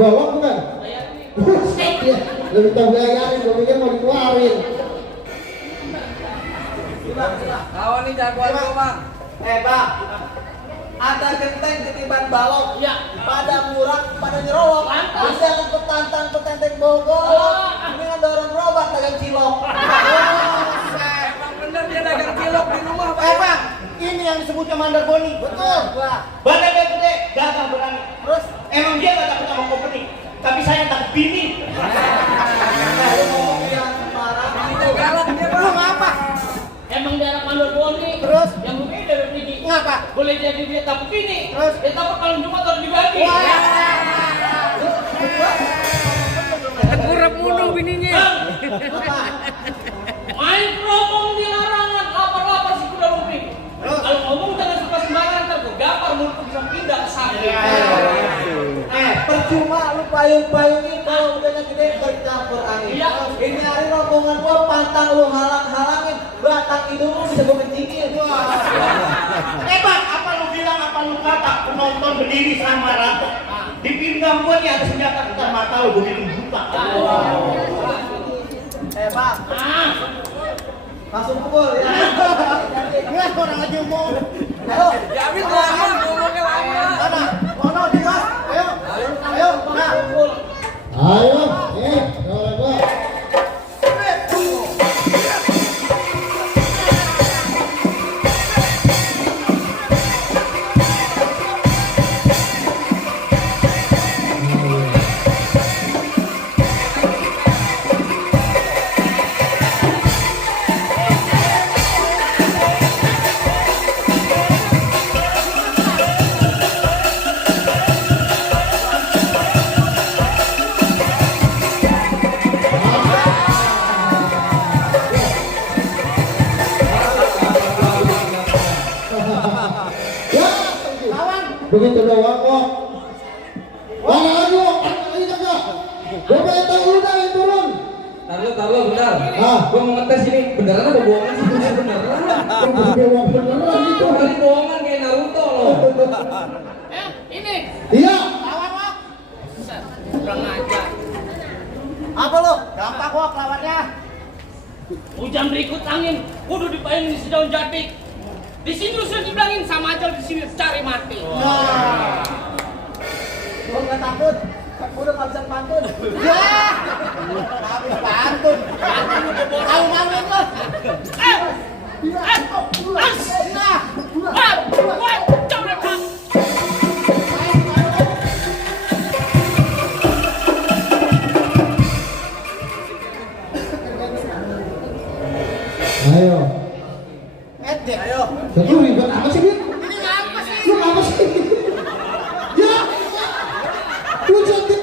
Bawang bukan? Buset ya. Lebih tahu bayarin, gue pikir mau dikeluarin. Kawan nih jagoan gua, Bang. Bang. Ada genteng ketiban balok. Iya. Pada murah, pada nyerolok. Bisa ngikut tantang petenteng Bogor. Mendingan dorong gerobak dagang cilok. Emang bener dia dagang cilok di rumah, Bang. Bang, ini yang disebutnya mandar boni. Betul. Badannya gede, gagah berani. Terus Emang dia gak takut sama company, tapi saya takut bini. lu ngomong yang sembarang. Dia galak dia, Bang. Lu ngapa? Emang dia anak mandor boni. Terus? Yang begini dari begini. Ngapa? Boleh jadi dia takut bini. Terus? Dia takut kalau Jumat harus dibagi. Kurap mulu bininya. Main ngomong di larangan, lapar-lapar si kuda lumping. Kalau ngomong jangan suka sembarangan, ntar gue gapar mulutku bisa pindah ke samping. Percuma lu payung-payungin kalau udahnya gede bercampur angin. Iya. Ini hari rombongan gua pantang lu halang-halangin, batang hidung lu bisa gua kencingin. Bang, apa lu bilang, apa lu kata? Penonton berdiri sama rata. Di pinggang gua nih ada senjata, ntar mata lu gua bikin buta. Bang, langsung pukul ya. Nggak orang aja mau. Ayo, Jamin lama, ngomongnya lama. mana? Mana Dimas? Ayo, ayo, nah. Ayo, kalau gua. Begitu doang kok. Mana lagi kok? Lagi kagak? Gue pengen tahu lu dah yang turun. Taruh, bentar. Gua mau ngetes ini beneran apa bohongan sih? Beneran. Beneran gitu. Kali bohongan kayak Naruto loh. Ini. Iya. Lawan lo. Kurang ajar. Apa lo? Gampang kok lawannya. Hujan berikut angin, kudu dipayungin si daun jati. Di sini lu sudah dibilangin sama aja di sini cari mati. Nah. Lo nggak takut? Udah nggak bisa pantun. Ya. Habis pantun. Tahu ngangin lo. Ayo. Ayo. Jadi ribet apa sih, Bin? Ini ngapa sih? Lu apa sih? Ya. Lu jadi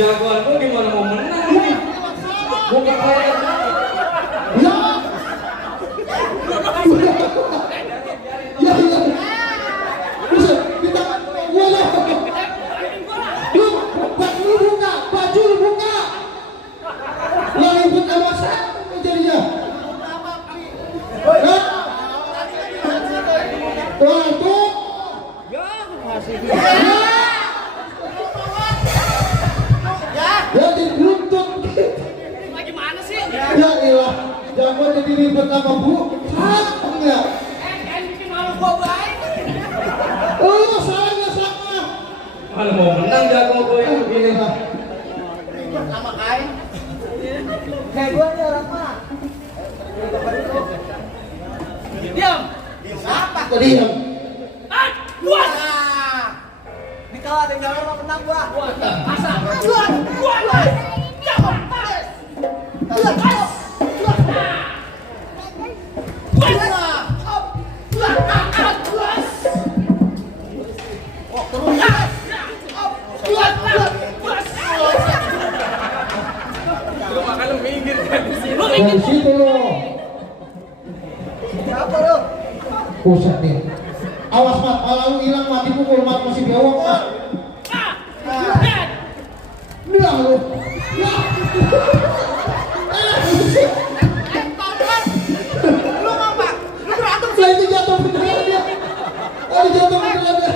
Jagoan gua gimana mau menang nih? Gua kayak ya. Ya. Bisa kita gua lah. Lu buka, baju lu buka. Yang ribut sama siapa jadinya? Hah? Wah, tuh. Ya jadi buntut. Gimana sih? Ya ilah, jangan jadi ribet sama bu. Enggak. Kan bikin malu gua baik. Oh, salahnya sama. kalau mau menang jago gua yang begini. Sama kain. Kayak gua nih orang mah. Diam. Apa? Tadi yang Buat. Nah. Ini kalau ada yang jangan lo menang gua. Buat. Masa. Buat. Diam. Lu makanya minggir kan di sini. dari situ loh. Apa lo? Pusat nih. Awas mat, kalau lu hilang mati pukul mat masih bewok mat. Bilang lu. Ya. Lu ngapa? Lu berantem Saya itu jatuh beneran dia. Jatuh beneran dia.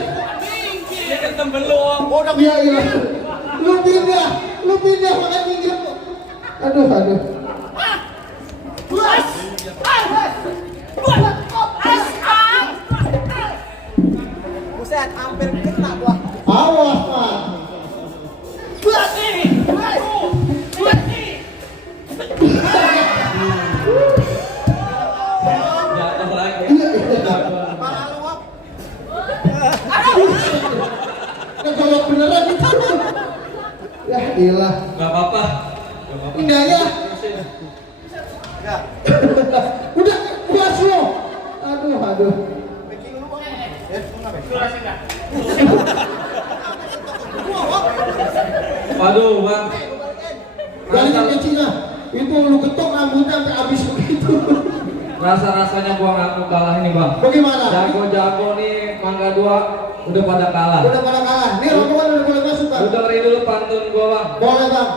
Dia kan temen lu dong. Iya iya. Lu pindah makan minggir kok. Aduh. Buset, hampir kena gua. Awas Pak. Jatuh lagi. Malah lu Wak. Kalau beneran itu. Ya ilah. Gak apa-apa. Enggak ya. Ya. Udah puas lo. Aduh. Bikin lu Bang. Durasi enggak? Waduh, Bang. Balikin ke Cina. Itu lu ketok rambutnya sampai habis begitu. Rasa-rasanya gua ngaku kalah nih, Bang. Bagaimana? Jago-jago nih, Mangga 2 udah pada kalah. Udah pada kalah. Nih rombongan udah boleh masuk Bang. Lu dengerin dulu pantun gua, Bang. Boleh Bang.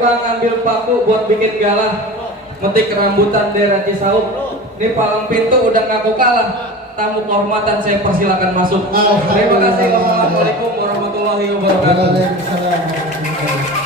Bang, ambil paku buat bikin galah. Metik rambutan daerah Cisauk. Ini palang pintu udah ngaku kalah. Tamu kehormatan saya persilakan masuk. Terima kasih. Wassalamualaikum warahmatullahi wabarakatuh. Waalaikumsalam.